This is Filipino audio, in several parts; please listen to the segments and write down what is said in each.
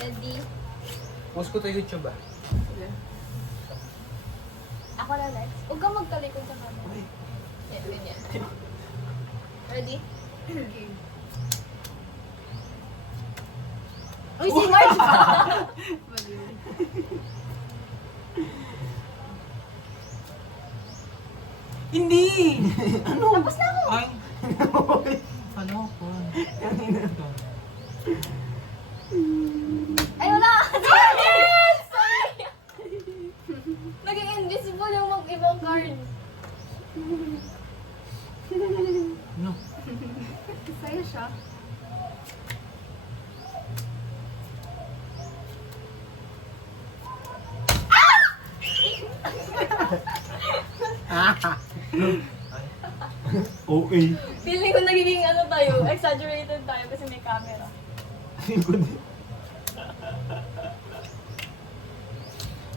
Ready? Post ko to YouTube ah. Sige. Ako na next. Huwag kang magtalikod sa camera. Yan, ganyan. Ready? Okay. Uy, si Marge! Hindi! Ano? Tapos na ako! Ay! Ano ko? Ito. Ay, wala! Yes! Sorry! Naging invisible yung mag-ibang card. Ano? Sa'yo siya. Okay. Feeling ko nagiging ano tayo, exaggerated tayo kasi may camera.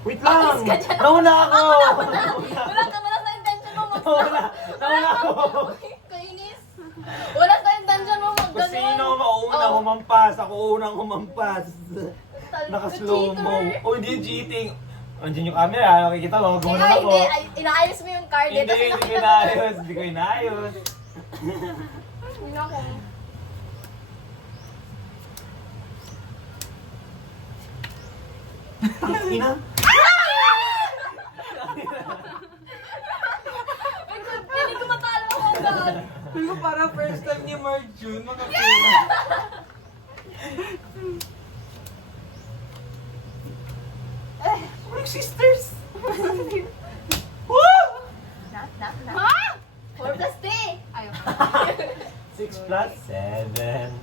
Wait lang! Alis ka dyan. Nauna ako! Wala sa intention mo Nauna ako! Kainis. Wala sa intention mo Kung mag-ganon. sino mauna Oh. humampas, ako unang humampas. Tal- Naka-slow mo. cheater. Oh, hindi yung cheating. Andiyan yung camera, nakikita mo, Kaya gumanon ako. hindi, inaayos mo yung card. Hindi, hindi ko inaayos. Hindi ko inaayos. Hindi ako. Ina? Hindi ko matalo ako agad. Feel ko parang first time ni Mark June makapila. We're sisters! Na? 4 plus 3. Ayaw. 6 plus 7.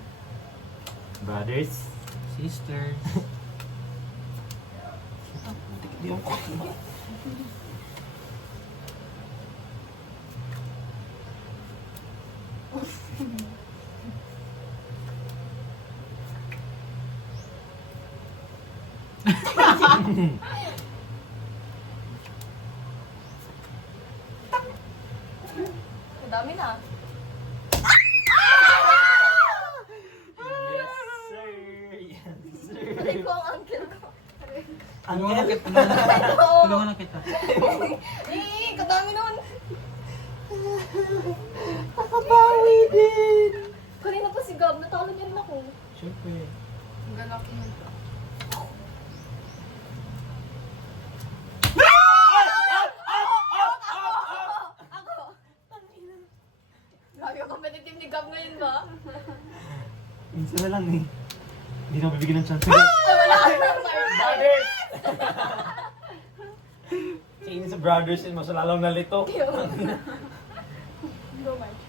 Brothers. Sisters. Hindi ako. Ang dami na. Yes, sir. Yes, sir. Balik ko ang uncle ko. Tulungan Angel. kita. Oo. Tulungan na kita. Kadami nun. Nakabawi din. Kanina pa si Gab, natalo niya rin ako. Siyempre. Ang galaki nito. Ako! Grabe yung competitive ni Gab ngayon ba? Minsan na lang eh. Hindi na ako bibigyan ng chance. Ay, wala! Sorry. Brothers! Sige sa brothers yun, mas lalaw na lito. Go, Marge.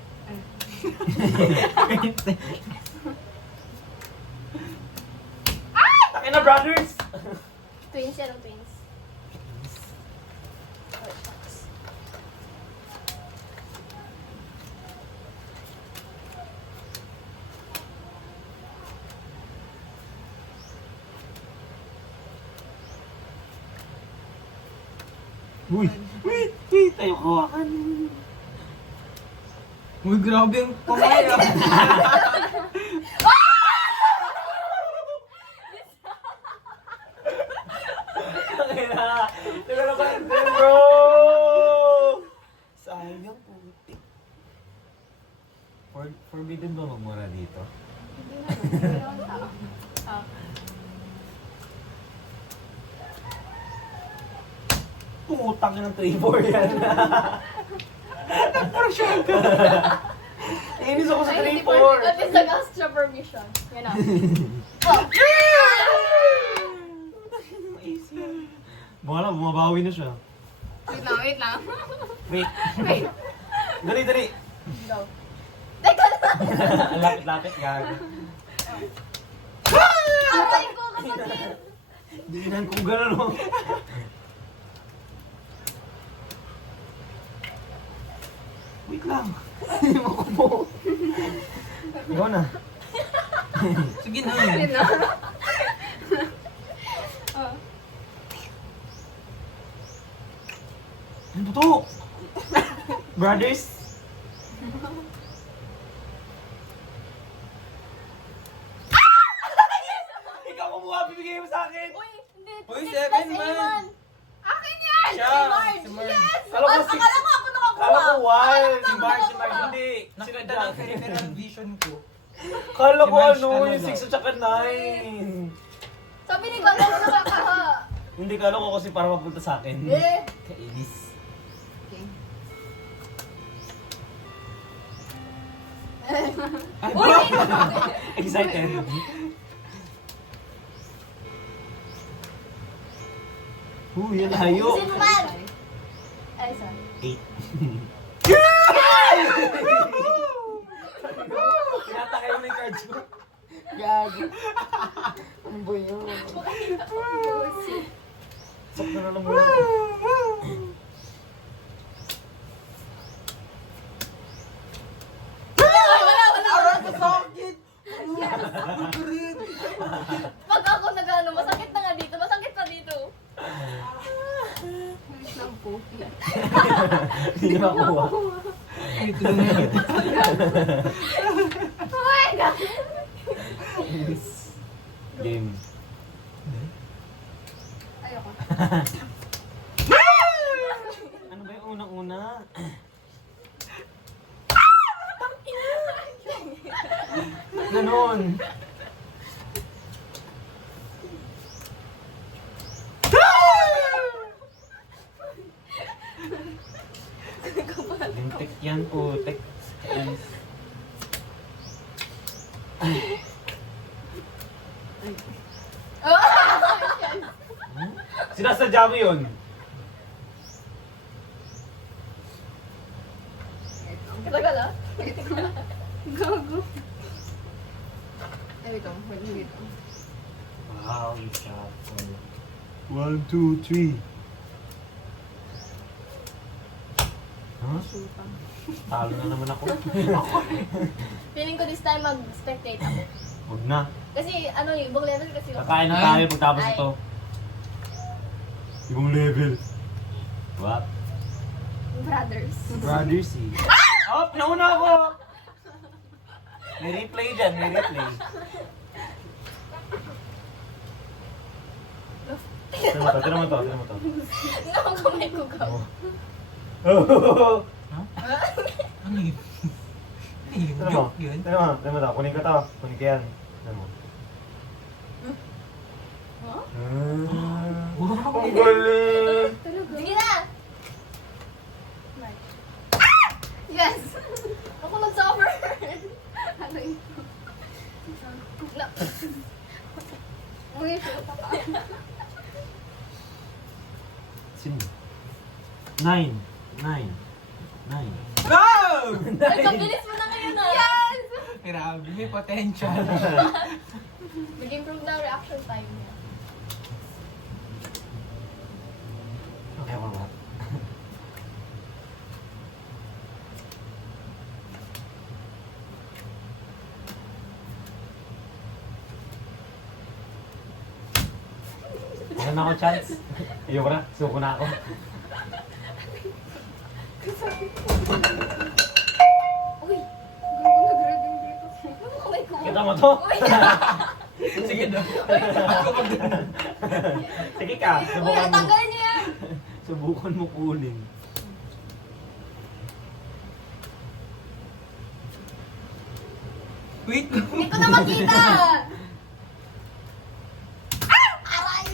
Takin na brothers! Twins yan ang twins. Oh, shucks. Uy! Wait! Ayaw kawakan. Uy, grabe ang pamay ah. Tangina! Teka na ba yun, bro? Sayang, putik. Forbidden ba magmura dito? Putang ng 3-4 yan. Nag-pressure ka. Inis ako sa 3-4. At least nag-ask siya permission. Yan na. Oh! Baka lang, bumabawi na siya. Wait lang. Wait. Wait. Dali, dali. Go. Teka lang! Ang lapit-lapit, gago. Atay ko kapatid! Dinan ko gano'n, no? Wait lang. Hindi mo ko mo. Ikaw na. Sige na. Yun na. Oh. Ano to? Brothers? Ikaw kumuha, bigay mo sa akin? Uy, hindi. Uy, 6 7 plus man. 8 man. Akin yan! Siya. Si Marge. Si Marge. Yes! Kala ko six. Akala ko ako nakakuha. Kala ko wild. Akala ko Si Marge, si nakakuha. Marge. Hindi. Nakita ng peripheral vision ko. Kala ko Si Marge ano, talaga. yung 6 at saka 9. Sabi ni Gaga ako nakakaha. Hindi, kala ko kasi para mapunta sa akin. Eh. Kainis. Uy! Excited. Yan layo. Sino man? Ay, sorry. 8. Tinatakay mo na yung cards ko. Gago. Ano ba yun? Sakto na lang muna ako. Wala. Sakit! Pag ako nag-ano, masakit na nga dito. Masakit pa dito. Hindi na makuha. Ay, tulungan kita. Oh my God! Game. Ayoko. Ano ba yung unang-una? Ganon. Lintik yan, putek. Sinasadya mo yun. Katagal ah. Gago. Ay, wait lang. Wait. Wow, you shot. 1, 2, 3. Huh? Talo na naman ako. Feeling ko this time mag-spectate ako. Huwag na. Kasi ano yung ibang level kasi. Kakain na tayo pagtapos Ay. ito. Ibang level. What? Brothers. Brothers eh. Oh, nauna ako! May replay dyan, may replay. Tira mo to. Nakang kamay ko ka. Oh. Ano yun? Ano yun? Tira mo. Joke yun? Tira mo to. Kunin ko to. Kunin ko yan. Tira mo. Huh? Wow! Ang galing! Sige na! Yes! Ako nag-suffer! Ano ito? Na. Uy, shoot ako. Sino? 9. Wow! Ay, kabilis mo na ngayon ah! Yes! Grabe, may potential. Nag-improve na ang reaction time niya. Okay, wala. Wala na ako chance. Ayoko na. Suko na ako. Uy! Nag-red yung dito. Kamay ko. Kita mo to? Uy! Sige na. Sige ka. Uy, Subukan mo. natanggalin niyo yan! Subukan mo kunin. Wait! Hindi ko na makita! Aray!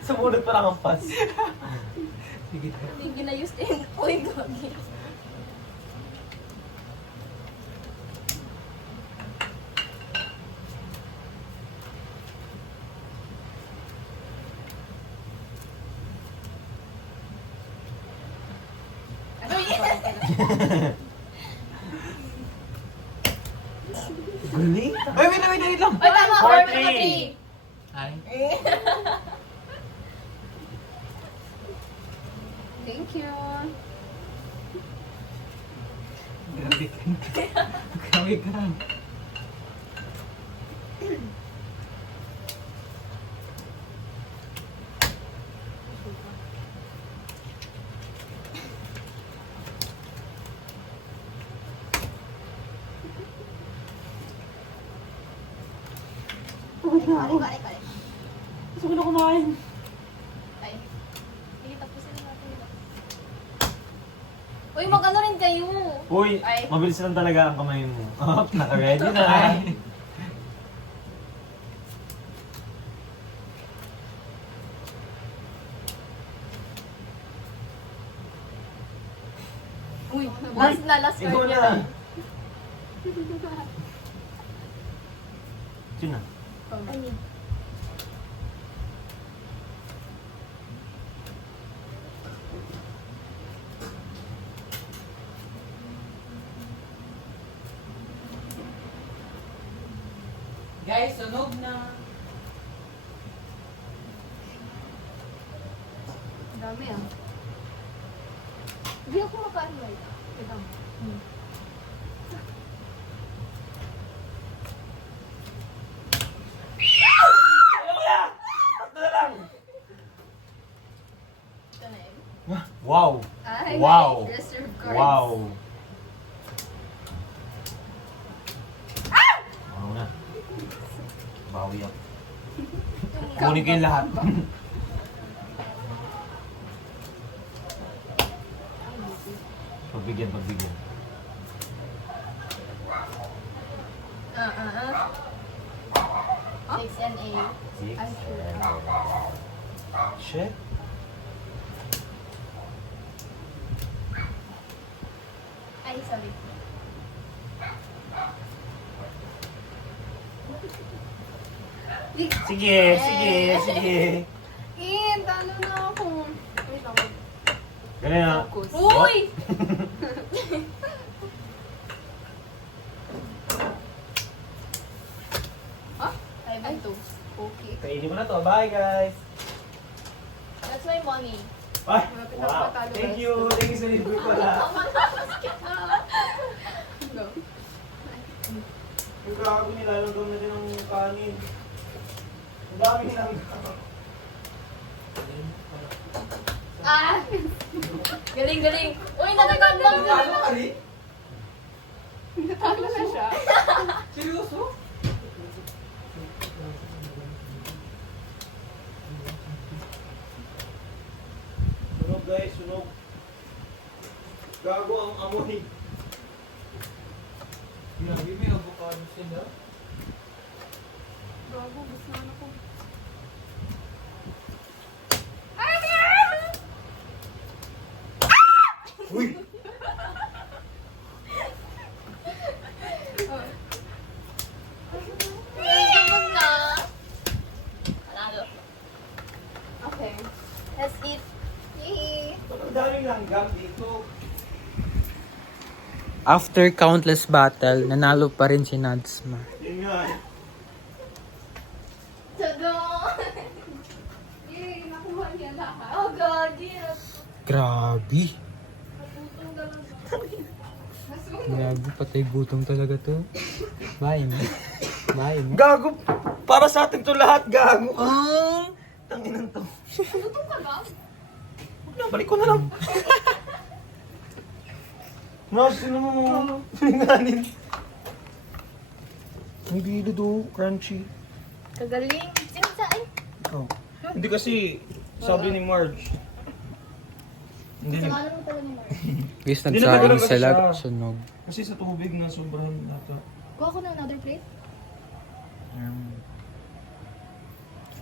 Sumunod pa lang ang pass. Sige na. Hindi ginayos din. Uy, gagi. Ano yun? Galing. Ay, wait lang! Ay, tama! 40. 40! Ay, Thank you. grabe ka. Grabe ka. Balik. Gusto ko na kumain. Ay. Sige, tapusin na natin ito. Uy, mag-ano rin kayo. Uy, Ay. mabilis lang talaga ang kamay mo. Oh, naka-ready na. Uy, last Ikaw card na. niya. Sino na? I mean, Guys, sunog na. Dami ah. hindi ako makaano eh. Ito. Ito na yun. Wow! Ay, Wow. reserve cards. Wow! Wow na. Bawi ako. Kunin ko yung lahat. Pagbigyan. Six and eight. Six. I'm sure. Shit. Ay, sorry. Sige. Talo na ako. Wait lang. Ganun na. Focus. Uy! Five and two. Okay. Kainin ko na to. Bye, guys. That's my money. Bye. Malapit na Wow. patalo, Thank guys. you. Thank you sa libre pala. Go. Yung grabe nilalagam natin ng kanin. Ang dami nilalagam. Ah! Galing. Uy, natatandang na. ka rin? Natalo na siya. Seryoso? Sunog, guys. Sunog. Gago ang amoy. Grabe, may avocado sila. Bago, gusto na ako. Uy! Sabog na. Panalo. Okay. Let's eat. Yay! Ang daming langgam dito. After countless battle, nanalo pa rin si Nadsma. Yun nga eh. Todo! Yay, nakuha niya lahat. Oh, gagi. Grabe. Natutong talaga. Grabe, patay gutom talaga to. Bye mo. Gago! Para sa atin to lahat, gago. Ah! Tanginan to. Natutong ka ba? Huwag na, balik ko na lang. Mas, sino mo? Pinganin. Ang bilo do, crunchy. Kagaling. Sino sa ay? Ikaw. Hindi kasi, sabi ni Marge. Hindi na. Samalan mo pala ni Mark. Guys, Hindi na nagalaw nagsayang kasi sila. siya. Sunog. Kasi sa tubig na sobrang nata. Kuha ko ng another plate.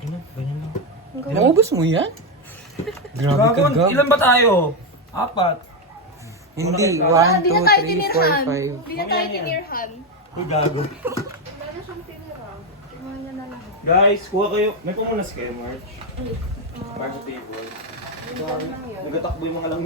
Ano? Ganyan lang. Naubos mo yan? Grabe ka, Gago, Gab. ilan ba tayo? 4. Hindi, Ah, 1, 2, 3, 4, 5. Di na tayo tinirhan. Uy, gago. Wala na siyang tinira. Kinuha niya na lahat. Guys, kuha kayo. May pumunas kayo, Marge. Marge table. Yung lang yun. Nagatakbo yung mga lang